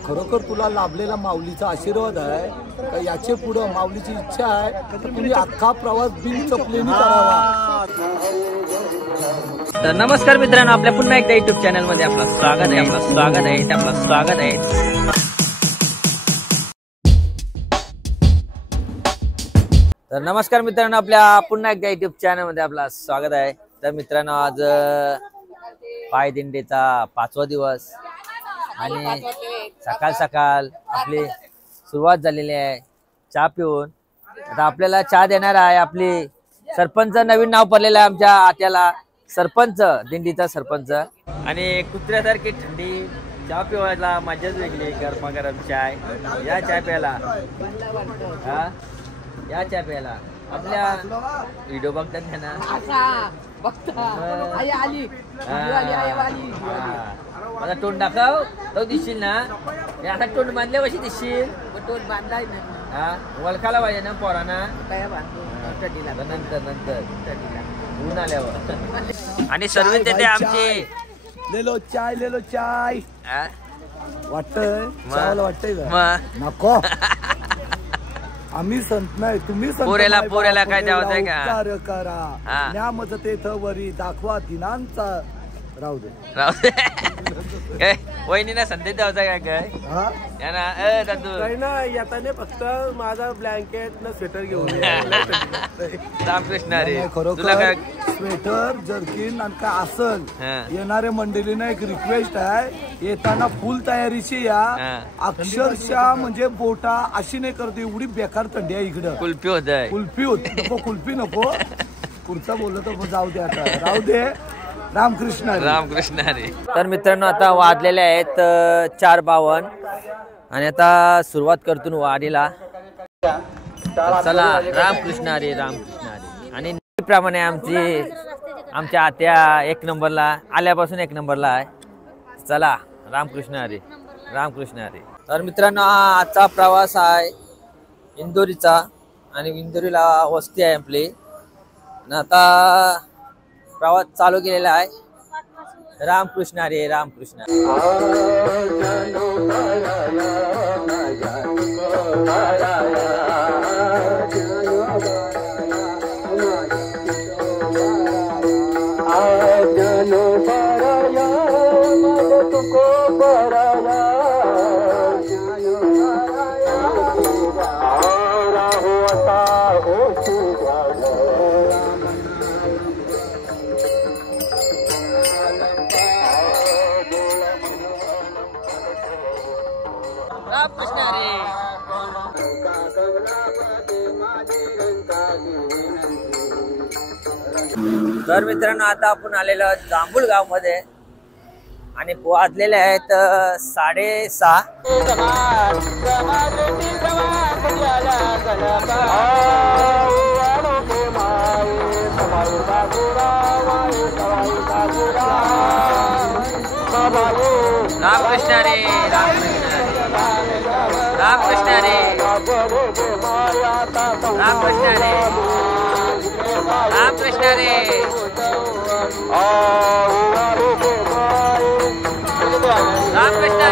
खरोखर तुला लाभलेला माऊलीचा आशीर्वाद आहे का याचे पुढे माऊलीची इच्छा आहे तर तुम्ही अख्खा प्रवास बिन चपलेने करावा। तर नमस्कार मित्रांनो, आपल्या पुन्हा एकदा युट्यूब चॅनल मध्ये आपलं स्वागत आहे। तर नमस्कार मित्रांनो, आपल्या पुन्हा एकदा युट्यूब चॅनल मध्ये आपलं स्वागत आहे। तर मित्रांनो, आज पायदिंडीचा 5वा दिवस आणि सकाळ सकाळ आपली सुरुवात झालेली आहे चहा पिऊन। आता आपल्याला चहा देणार आहे आपली सरपंच, नवीन नाव पडलेलं आहे आमच्या आत्याला, सरपंच, दिंडीचा सरपंच। आणि कुत्र्यासारखी थंडी चहा पिवायला मजाच वेगळी, गरमागरम चाय, या चाय प्यायला, हा या चाय प्यायला। आपल्या व्हिडिओ बघतात ना, माझा तोंड दाखव तो दिसशील ना, आता तोंड बांधल्या कशी दिसशील, तोंड बांधलाय ना, हा वळखाला पाहिजे ना पोरांना, नंतर ऊन आल्यावर। आणि सर्विस देते आमची, लेलो चाय वाटतंय नको, आम्ही संत नाही तुम्ही संत, पोरेला काय द्यावं का, करा न्या मदतेथ वरी दाखवा दिनांचा, राहू दे काय वहिनीला संदेश द्यावचा काय काही ना येताने फक्त माझा ब्लँकेट न स्वेटर घेऊन रामकृष्ण रे। खरोखर स्वेटर, जर्किन आणि काय असल येणाऱ्या मंडळींना एक रिक्वेस्ट आहे, येताना फुल तयारीची या। अक्षरशः म्हणजे बोटा अशी नाही करते, एवढी बेकार थंडी आहे इकडं, कुल्फी होत आहे, कुल्फी नको पुढचा बोललो तर जाऊ दे, आता राहू दे। रामकृष्ण रे। तर मित्रांनो, आता वाजलेले आहेत 4:52 आणि आता सुरुवात करतो वारीला। चला, रामकृष्ण रे। आणि नेहमीप्रमाणे आमच्या आत्या 1 नंबरला, आल्यापासून 1 नंबरला आहे। चला, रामकृष्ण रे। तर मित्रांनो, हा आजचा प्रवास आहे इंदोरीचा आणि इंदोरीला वस्ती आहे आपली। आता प्रवास चालू केलेला आहे। रामकृष्ण रे। तर मित्रांनो, आता आपण आलेलो जांभूळ गाव मध्ये आणि वाजलेले आहेत 6:30। रामकृष्ण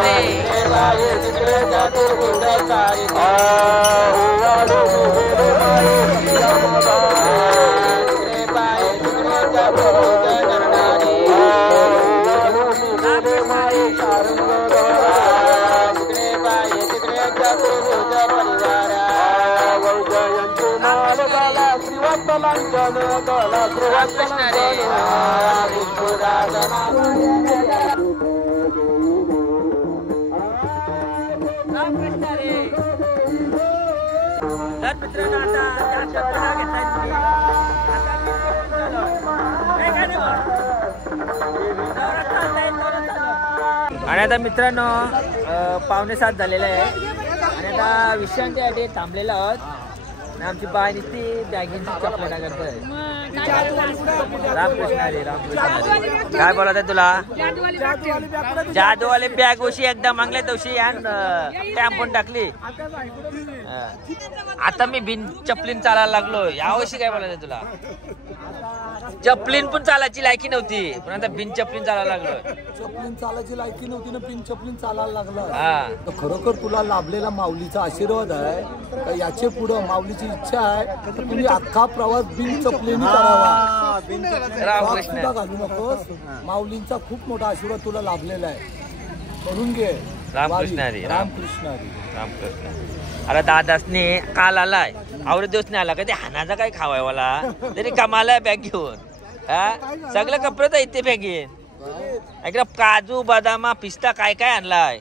रे। आणि आता मित्रांनो 6:45 झालेला आहे आणि आता विश्रांतीसाठी थांबलेला आहोत। आमची बाय नुसती बॅगींची चपला करतोय। रामकृष्ण रे। काय बोलत आहे तुला? जादूवाले बॅग उशी एकदा मागले तशी टॅम्पून टाकली। आता मी बिन चपलीन चालायला लागलो, यावर्षी काय बोलत आहे तुला? चपलीन पण चालायची लायकी नव्हती, पण आता बिन चपलीन चालायला लागलं. चपलीन चालायची लायकी नव्हती ना, बिन चपलीन चालायला लागलं. हा तर खरोखर तुला लाभलेला माऊलीचा आशीर्वाद आहे का? याचे पुढे माऊलीची इच्छा आहे तर तुम्ही अख्खा प्रवास बिन चपलीने करावा. सुद्धा घालू नकोस. माऊलींचा खूप मोठा आशीर्वाद तुला लाभलेला आहे, करून घे. रामकृष्ण हरी. रामकृष्ण हरी. रामकृष्ण. अरे दादासने काल आलाय, आवरे दिवस नाही आला का ते हानाचा काय खावाय मला तरी कमाला बॅग घेऊन. हा सगळं कपडे तर इथे बॅगेन एकदम काजू बदामा पिस्ता काय काय आणलाय.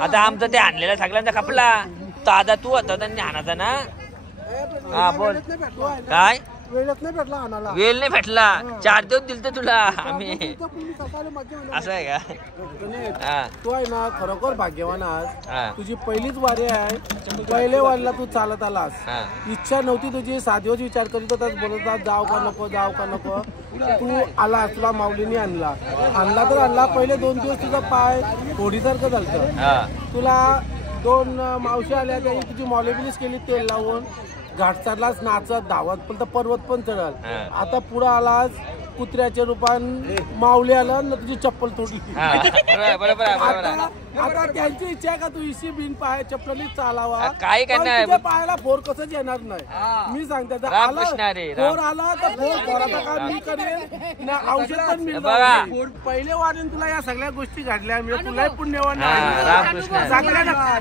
आता आमचं ते आणलेला सगळ्यांचा खपला. दादा तू होता त्यांनी हानाचा ना. हा बोल काय वेळ नाही भेटला. 4 दिवस दिलते तुला आम्ही. असं आहे का? तू आहे ना खरोखर भाग्यवान आज. तुझी पहिलीच वारी आहे. पहिले वारीला तू चालत आलास. इच्छा नव्हती तुझी. 7 दिवस विचार करीत होतास, बोलत जाऊ का नको जाऊ का नको. तू आलास, तुला माऊलीने आणला तर आणला. पहिले 2 दिवस तुझा पाय होडीसारखं झालं. तुला 2 मावशी आल्या, त्यांनी तुझी मॉलेबिलीस केली तेल लावून. घाट चढलास, नाचत धावत, पण पर्वत पण चढल. आता पुढे आलास कुत्र्याच्या रूपान माऊली आला ना, तुझी चप्पल तोडली. आता त्यांची इच्छा आहे का तू इशी बिन पाय चप्पली चालावा. काय करणार पायाला फोर कसंच येणार नाही. मी सांगते फोर आला तर फोराचा काम मी करेन ना. औषध पण मी पहिले वाढून तुला या सगळ्या गोष्टी घडल्या. मी तुलाही पुण्यवान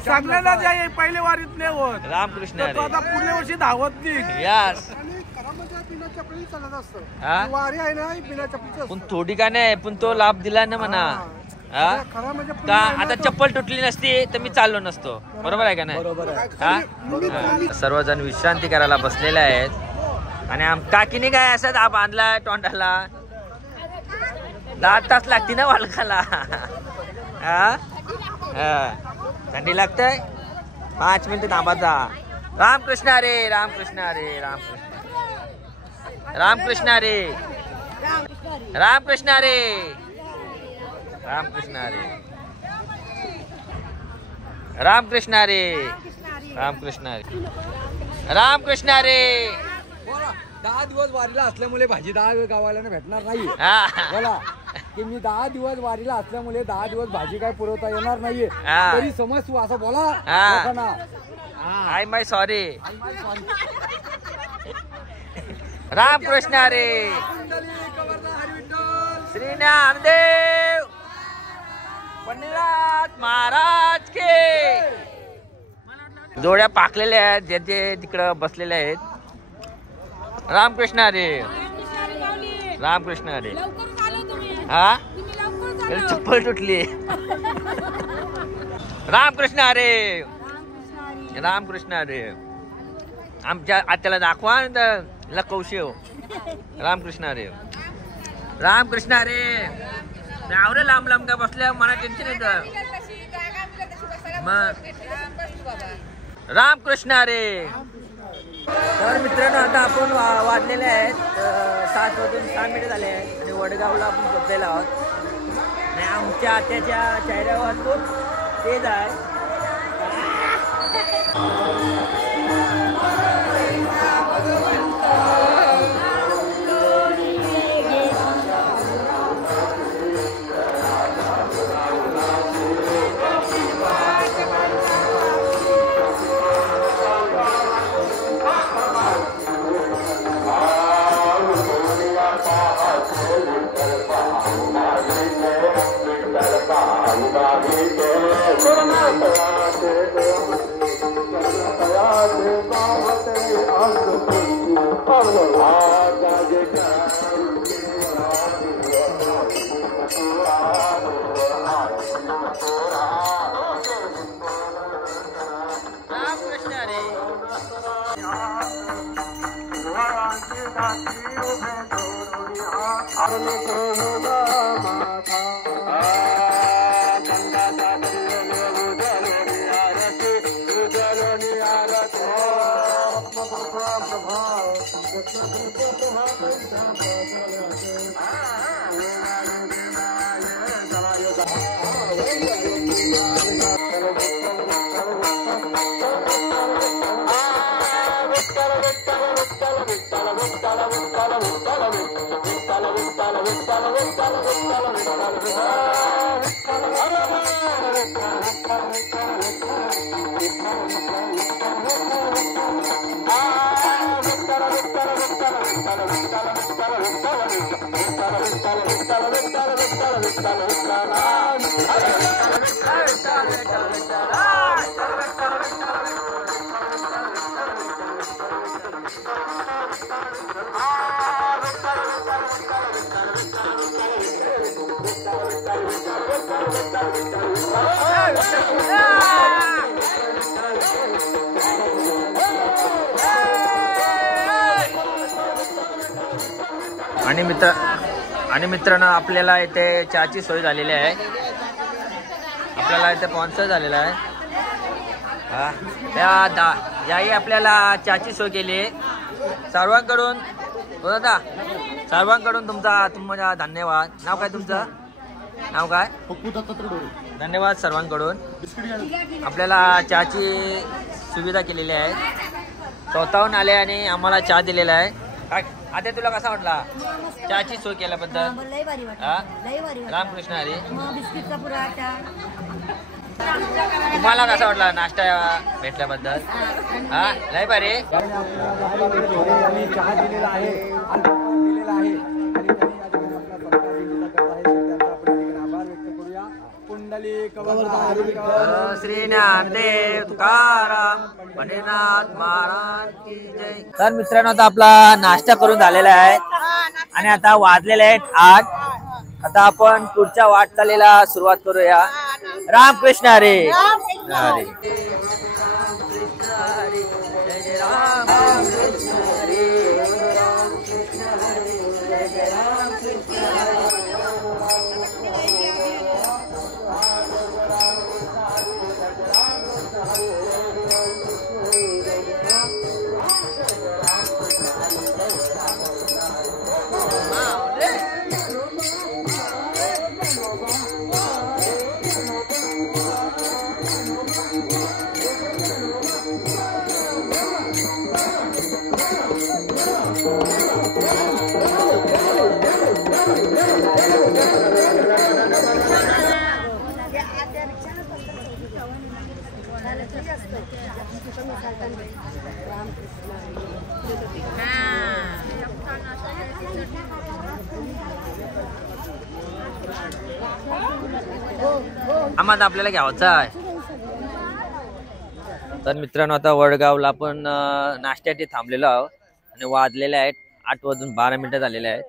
सगळ्यांना पहिले वारीत नाही होत. रामकृष्ण. आता पुढल्या वर्षी धावत नाही. वारी आहे ना बिना चपलीचं. पण थोडी का नाही, पण तो लाभ दिला ना म्हणा. का आता चप्पल तुटली नसती तर मी चाललो नसतो. बरोबर आहे का नाही? बरोबर आहे. सर्वजण विश्रांती करायला बसलेले आहेत आणि काकीने काय असं दाब बांधलाय तोंडाला. 10 तास लागते ना बालकाला. थंडी लागतंय. 5 मिनिटं थांबाचा. रामकृष्ण हरे. रामकृष्ण हरे. रामकृष्ण. रामकृष्ण हरे. रामकृष्ण हरे. रामकृष्ण हरे. रामकृष्ण हरे. रामकृष्ण हरे. रामकृष्ण हरे. 10 दिवस वारीला असल्यामुळे भाजी 10 वेळ गावाला भेटणार नाही. बोला की मी 10 दिवस वारीला असल्यामुळे 10 दिवस भाजी काय पुरवता येणार नाहीये तरी समज तू असं बोला. I my sorry. रामकृष्ण हरे. श्री ज्ञानदेव पंडितनाथ महाराज के. जोड्या पाकलेल्या आहेत, ज्याचे तिकडं बसलेले आहेत. रामकृष्ण हरे. रामकृष्ण हरे. हा चप्पल तुटली. रामकृष्ण हरे. रामकृष्ण हरे. आमच्या आत्याला दाखवा लकवशेव. रामकृष्ण हरे. रामकृष्ण हरे. आवरे लांब लांब का बसल्या मला टेन्शन येतं मग. रामकृष्ण हरे. तर मित्रांनो आता आपण वाजलेले आहेत 7 वाजून 6 मिनिट झाले आहेत आणि वडगावला आपण पोहोचलेलो आहोत. आणि आमच्या आत्याच्या चेहऱ्यावर तोच तेज आहे. Vittala, Vittala, Vittala, Vittala, Vittala, Vittala. आणि मित्रांनो आपल्याला इथे चहाची सोय झालेली आहे. आपल्याला इथे स्पॉन्सर झालेला आहे. याही आपल्याला चहाची सोय केली आहे. सर्वांकडून दादा सर्वांकडून तुमचा धन्यवाद. नाव काय तुमचं? नाव काय? धन्यवाद सर्वांकडून. आपल्याला चहाची सुविधा केलेली आहे. स्वतःहून आले आणि आम्हाला चहा दिलेला आहे. आता तुला कसा वाटला चहाची सोय केल्याबद्दल? रामकृष्ण हरी. तुम्हाला कसा वाटला नाश्ता भेटल्याबद्दल? हा लय भारी. चहा दिलेला आहे श्री ज्ञानदेव तुकाराम पंढरीनाथ महाराज की जय. तर मित्रांनो आता आपला नाश्ता करून झालेला आहे आणि आता वाजलेले आहेत 8. आता आपण पुढच्या वाटचालीला सुरुवात करूया. रामकृष्ण हरी. हरी आम्हाला आपल्याला घ्यायचं आहे. तर मित्रांनो आता वडगावला आपण नाश्त्यासाठी थांबलेलो आहोत आणि वाजलेले आहेत 8:12 झालेले आहेत.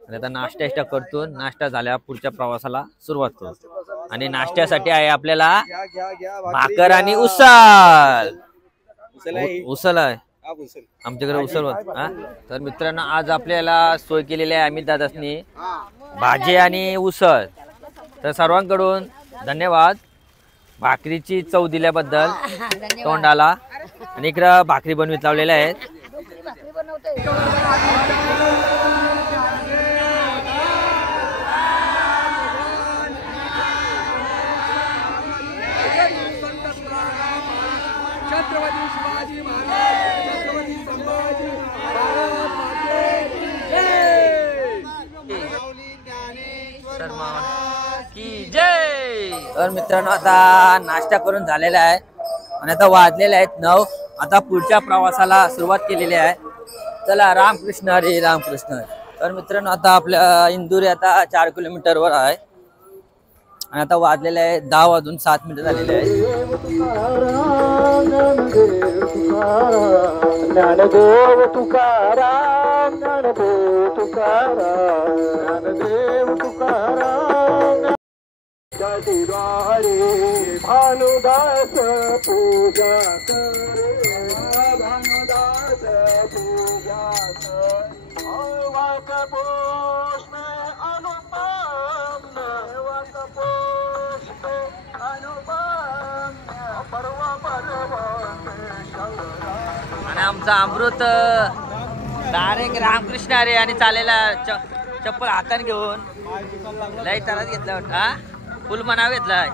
आणि आता नाश्ता करतो. नाश्ता झाल्या पुढच्या प्रवासाला सुरुवात करू. आणि नाश्त्यासाठी आहे आपल्याला भाकर आणि उसल. उसल आहे आमच्याकडे उसल होत. तर मित्रांनो आज आपल्याला सोय केलेली आहे अमित दादासनी भाजी आणि उसल. तर सर्वांकडून धन्यवाद भाकरीची चव दिल्याबद्दल तोंडाला. आणि इकडं भाकरी बनवीत लावलेल्या आहेत. तर मित्रांनो आता नाश्ता करून झालेला आहे आणि आता वाजलेले आहेत 9. आता पुढच्या प्रवासाला सुरुवात केलेली आहे. चला रामकृष्ण हरी. रामकृष्ण हरी. तर मित्रांनो आता आपल्या इंदुरी आता 4 किलोमीटरवर आहे आणि आता वाजलेले आहे 10:07 झालेले आहे. ज्ञानदेव तुकाराम ज्ञानदेव तुकाराम ज्ञानदेव तुकाराम. भानुदास पूजा करे भानुदास पूजा वाक पुष्प अनुपम वाक पुष्प अनुपम पर्व पर्व. आणि आमचा अमृत डायरेक्ट रामकृष्ण हरी आणि चालेला चप्पल हाताने घेऊन लई तारात घेतला होता. फुल मनाव घेतलाय.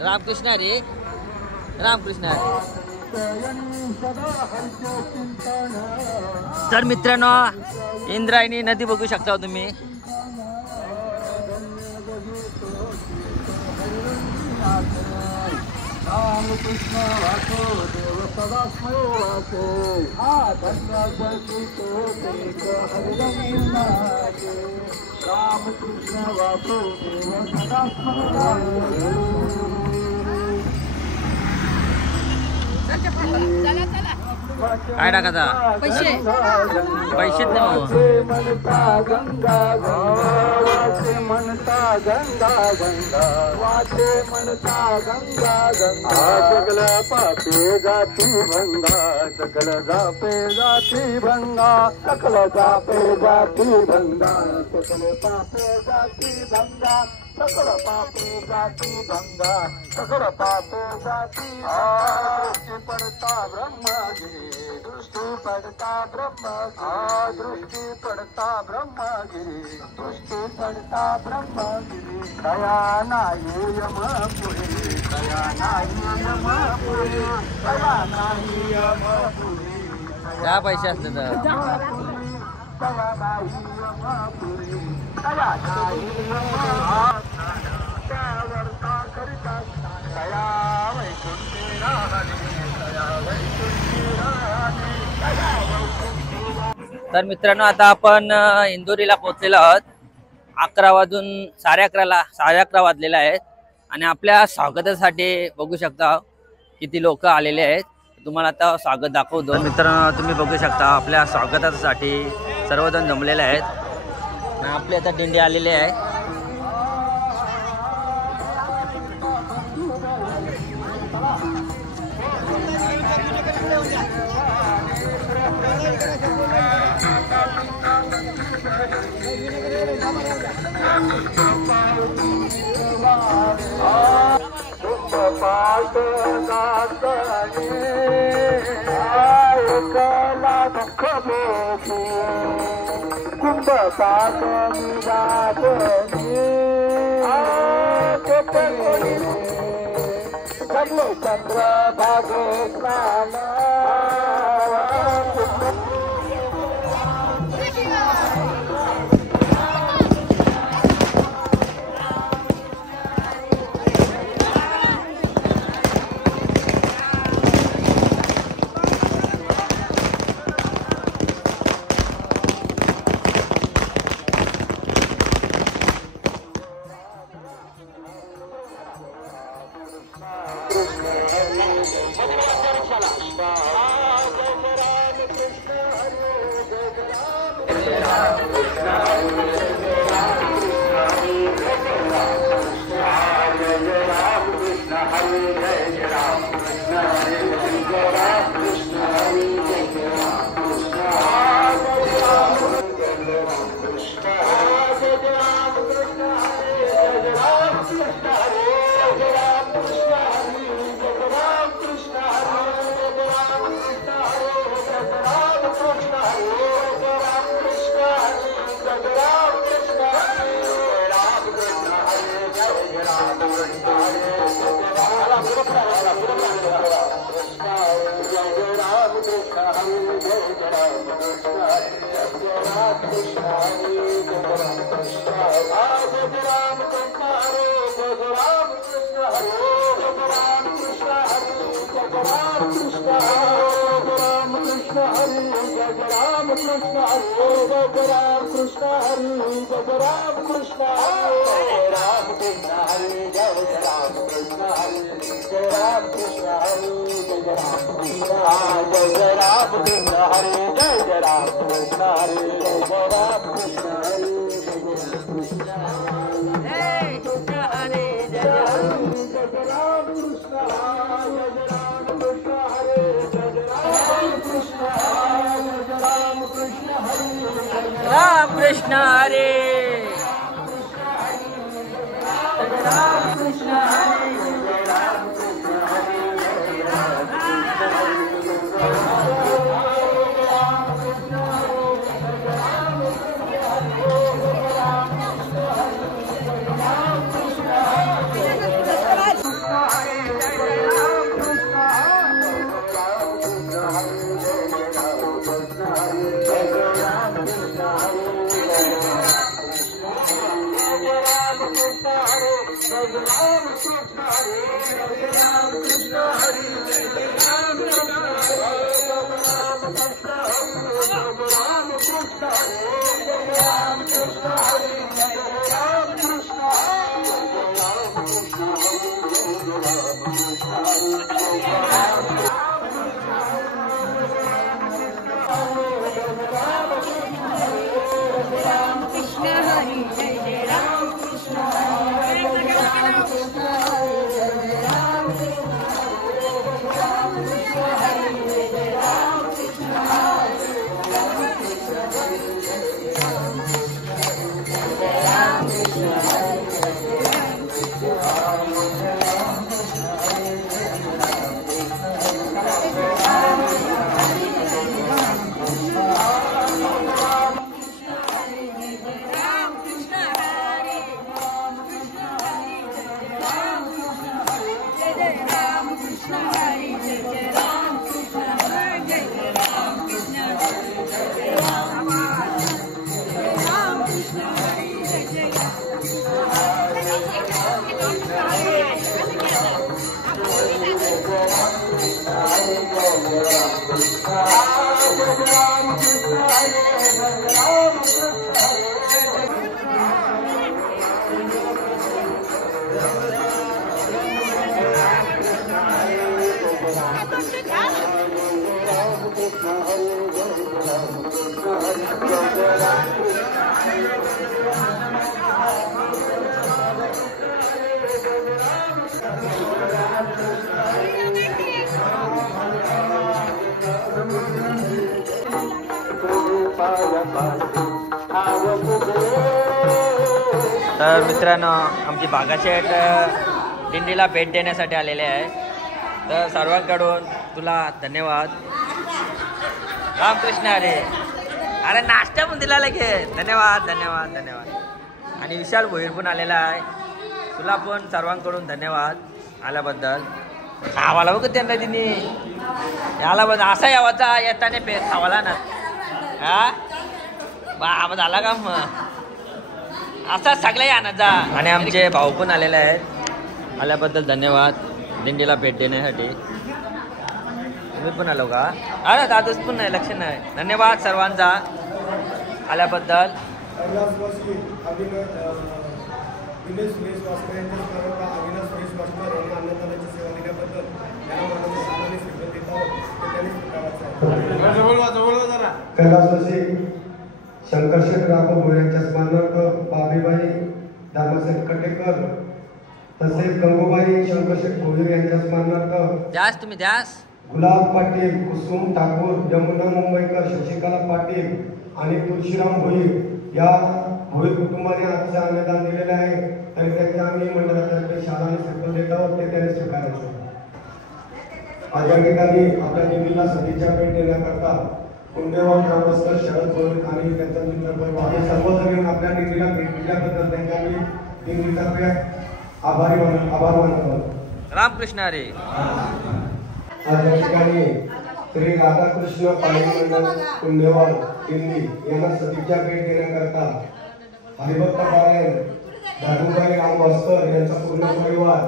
रामकृष्ण हरी. रामकृष्ण हरी. तर मित्रांनो इंद्रायणी नदी बघू शकता तुम्ही. राम कृष्ण वासुदेव सदा स्मरो वासो हा धन्य राम कृष्ण वासुदेव सदा स्मरो. काय टाकायचा पैसे पैसेच नाही म्हणता गंगा वाचे म्हणता गंगा गंगा वाचे म्हणता गंगा गंगा सकल पापे जाती भंगा सकल जापे जाती भंगा सकल जापे जाती भंगा सकल पापे जाती भंगा सकल पापे जाती भंगा सकल पापे जाती दृष्टि पड़ता ब्रह्मगिरी दृष्टि पड़ता ब्रह्मगिरी दृष्टि पड़ता ब्रह्मगिरी दृष्टि पड़ता ब्रह्मगिरी दया नाही यमपुरी दया नाही यमपुरी दया नाही यमपुरी. काय पैसे असते तर दया नाही यमपुरी दया नाही त्यावरता करिता दया वैकुंठे राहणे दया वैकुंठे राहणे दया वैकुंठे. तर मित्रांनो आता आपण इंदोरीला पोहोचलेलो आहोत. 11 वाजून 11:30 वाजलेले आहेत आणि आपल्या स्वागतासाठी बघू शकता किती लोक आलेले आहेत. तुम्हाला आता स्वागत दाखवतो. मित्रांनो तुम्ही बघू शकता आपल्या स्वागतासाठी सर्वजण जमलेले आहेत आणि आपली आता दिंडी आलेली आहे. कुंभ पाठ जगले चंद्र भागे स्नान राम कृष्ण हरे तर मित्रांनो आमची बागाशेठ दिंडीला भेट देण्यासाठी आलेले आहे. तर सर्वांकडून तुला धन्यवाद. रामकृष्ण हरी. अरे नाश्ता पण दिला लगे. धन्यवाद धन्यवाद धन्यवाद. आणि विशाल भोईर पण आलेला आहे. तुला पण सर्वांकडून धन्यवाद आल्याबद्दल. खावाला बघ त्यांना तिने याला बघ असा यावाचा येताने पे खावाला ना. हा बाबा झाला का मग असा सगळ्या आणत जा. आणि आमचे भाऊ पण आलेले आहेत. आल्याबद्दल धन्यवाद दिंडीला भेट देण्यासाठी. तुम्ही पण आलो का? अरे दादूच पण नाही लक्ष नाही. धन्यवाद सर्वांचा आल्याबद्दल. शंकरशेठ राघव भोईर यांच्या स्मरणार्थ बाबीबाई दादासाहेब कटेकर तसेच गंगूबाई शंकरशेठ भोईर यांच्या स्मरणार्थ द्यास तुम्ही द्यास गुलाब पाटील, कुसुम ठाकूर, यमुना मुंबईकर, शशिकला पाटील आणि तुळशीराम भोईर या भोईर कुटुंबाने आजचे अन्नदान दिलेले आहे. तरी त्यांच्या आम्ही मंडळातर्फे शालाने श्रीफळ देत आहोत ते त्याने स्वीकारायचे. आज या ठिकाणी आपल्या दिंडीला सदिच्छा भेट देण्याकरता कुंडेवाल ग्रामस्थ शरद भोईर आणि त्यांचा मित्रपरिवार आम्ही सर्वजण आपल्या दिंडीला भेट दिल्याबद्दल त्यांच्या आम्ही दिंडीतर्फे आभार मानतो. रामकृष्ण हरी. आज या ठिकाणी श्री राधाकृष्ण पाणी मंडळ कुंडेवाल दिंडी यांना सदिच्छा भेट देण्याकरता हरिभक्त पारायण दादूबाई रामवास्कर यांचा पूर्ण परिवार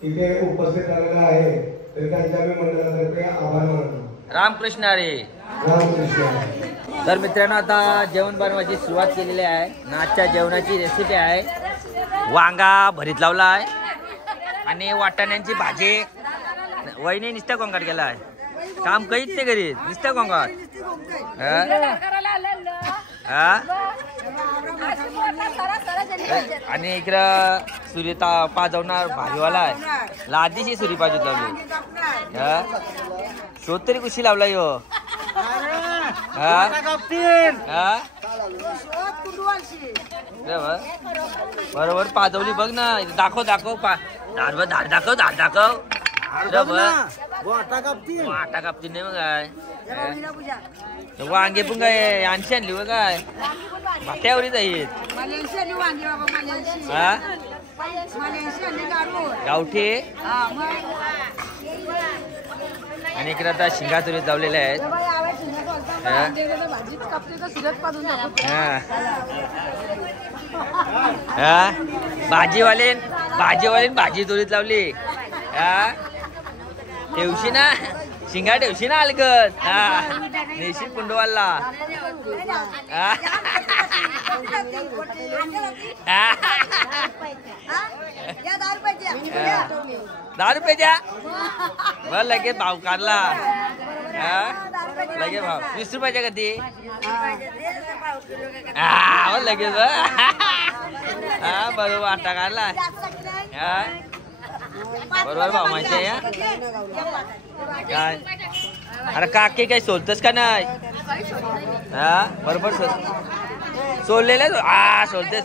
इथे उपस्थित झालेला आहे. तर त्यांच्या आम्ही मंडळातर्फे आभार मानतो. रामकृष्ण हरी. रामकृष्ण. तर मित्रांनो आता जेवण बनवायची सुरुवात केलेली आहे. आजच्या जेवणाची रेसिपी आहे वांगा भरीत लावला आहे आणि वाटाण्यांची भाजी. वहिनी निस्ता कोंगाट गेला आहे. काम काहीच नाही करीत निस्ता कोंगाट. आणि इकडं सुरी पाजवणार भाजीवाला आहे. लादीशी सुरी पाजूत लावली. शोध तरी कुशी लावला यो. बरोबर पाजवली बघ ना. दाखव दाखव धाड दाखव धाड दाखव. वाटा कापती नाही मग काय. वांगे पण काय आणशी आणली बघ काय भाट्यावरी जाईल. गावठी आणि इकडे आता शिंगा तुरीत लावलेले आहेत. भाजीवाले भाजी तुरीत लावली. ठेवशी ना शिंगा ठेवशी ना अलगत नेशी कुंडवाला ₹10 बर लगेच भाव काढला लगेच भाव 20 रुपयाच्या कधी लगेच बरोबर आटा काढला बरोबर भाव माहिती आहे काय अरे काकी काही सोलतस का नाही बरोबर सोललेले सोलते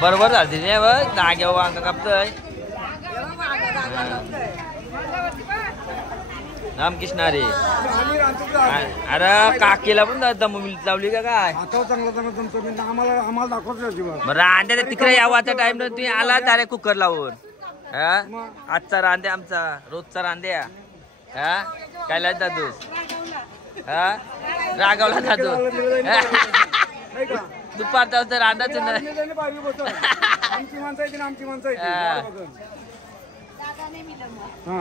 बरोबर झाली नाही बघ नाग्या वांग कापतय रामकृष्ण अरे अरे काकीला पण दम लावली का काय रांद्या तिकडे यावाचा टाइम न तुम्ही आला तारे कुकर लावून आजचा रांद्या आमचा रोजचा रांद्या कायला दादूस रागावला दादू दुपारचा तर रांदाच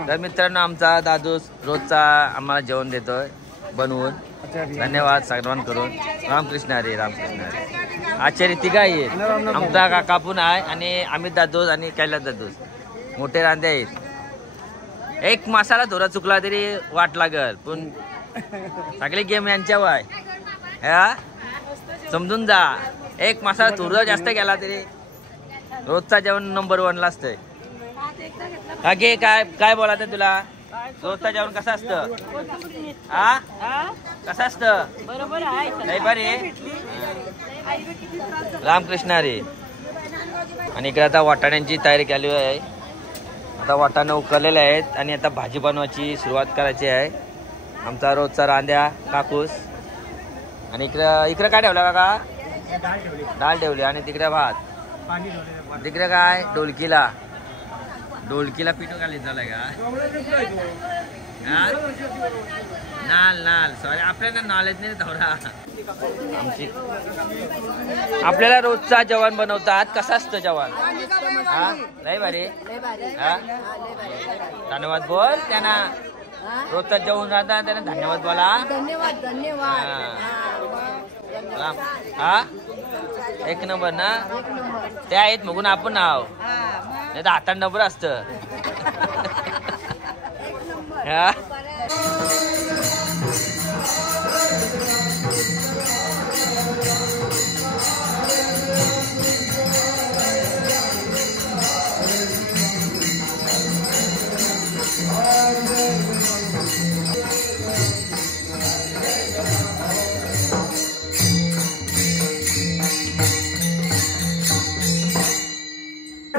तर मित्रांनो आमचा दादूस रोजचा आम्हाला जेवण देतोय बनवून धन्यवाद सर्वांकडून रामकृष्ण हरी रामकृष्ण हरी आचार्य तिघा आहेत आमचा काका पण आहे आणि अमित दादूस आणि कैलास दादूस मोठे रांदे आहेत एक मसाला थोडा चुकला तरी वाट लागल पण सगळे गेम यांच्यावर आहे समजून जा एक मसाला थोडा जास्त गेला तरी रोजचा जेवण नंबर 1 ला असतंय अगे काय काय बोलायचं तुला रोजचा जेवण कसं असतं कसं असतं बरोबर आहे बरे रामकृष्ण हरी आणि इकडे आता वाटाण्यांची तयारी केली आहे आता वाटाणे उकळलेले आहेत आणि आता भाजी बनवायची सुरुवात करायची आहे आमचा रोजचा रांद्या काकूस आणि इकडे काय ठेवलं काका डाळ ठेवली आणि तिकडे भात तिकडे काय ढोलकीला पिठो घालीत झालाय का नाल सॉरी आपल्याला नॉलेज नाही थोडा आमची आपल्याला रोजचा जेवण बनवतात कसं असतं जेवण नाही भारी धन्यवाद बोल त्यांना रोजचा जेवण राहता त्यांना धन्यवाद बोला एक नंबर ना ते आहेत मगून आपण नाव नाही तर हातात नंबर असत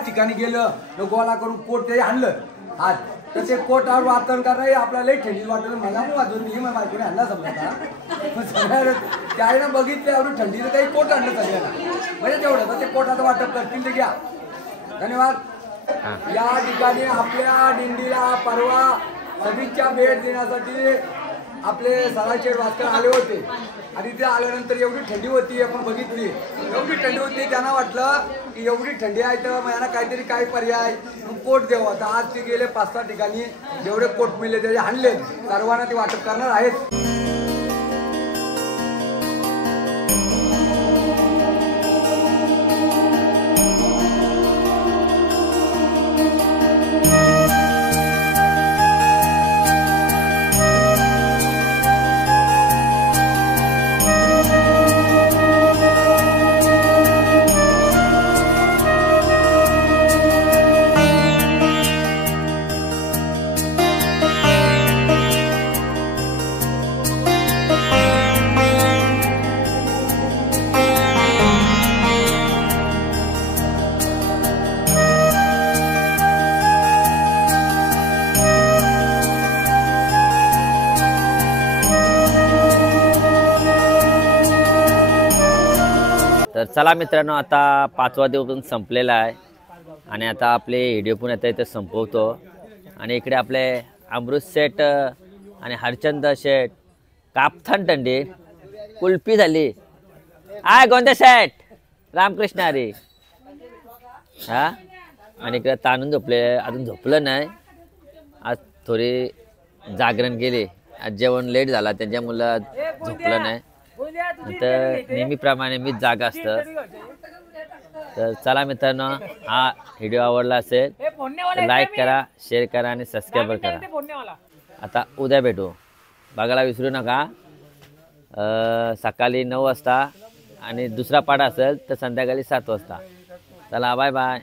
ठिकाणी गेलं गोळा करून कोट ते आणलं हात तर ते कोटावर वाचन करणं आपल्याला थंडी वाटत मला नाही वाजून मी बायकोने आणला समजा त्यानं बघितलं एवढी थंडीचं काही कोट आणलं सगळ्याला म्हणजे तेवढं तर ते कोटाचं वाटप करतील ते घ्या धन्यवाद या ठिकाणी आपल्या दिंडीला परवा सदिच्छा भेट देण्यासाठी आपले सराशेठ वास्कर आले होते आणि ते आल्यानंतर एवढी थंडी होती आपण बघितली एवढी थंडी होती त्यांना वाटलं की एवढी थंडी आहे तर मला काहीतरी काय पर्याय कोट द्यावं तर आज ते गेले 5-6 ठिकाणी जेवढे कोट मिळले त्याचे आणले सर्वांना ते वाटप करणार आहेत तर चला मित्रांनो आता 5वा दिवस पण संपलेला आहे आणि आता आपले व्हिडिओ पण आता इथे संपवतो आणि इकडे आपले अमृत शेठ आणि हरचंद शेठ कापथान थंडी कुल्फी झाली आय कोणते शेठ रामकृष्ण हरी. हा आणि इकडे ताणून झोपले, अजून झोपलं नाही. आज थोडी जागरण केली, आज जेवण लेट झाला त्याच्यामुळं झोपलं नाही. तर नेहमीप्रमाणे मीच जागा असतं. तर चला मित्रांनो, हा व्हिडिओ आवडला असेल तर लाईक करा, शेअर करा आणि सबस्क्राईब करा. आता उद्या भेटू, बघायला विसरू नका. सकाळी 9 वाजता आणि दुसरा पाडा असेल तर संध्याकाळी 7 वाजता. चला बाय बाय.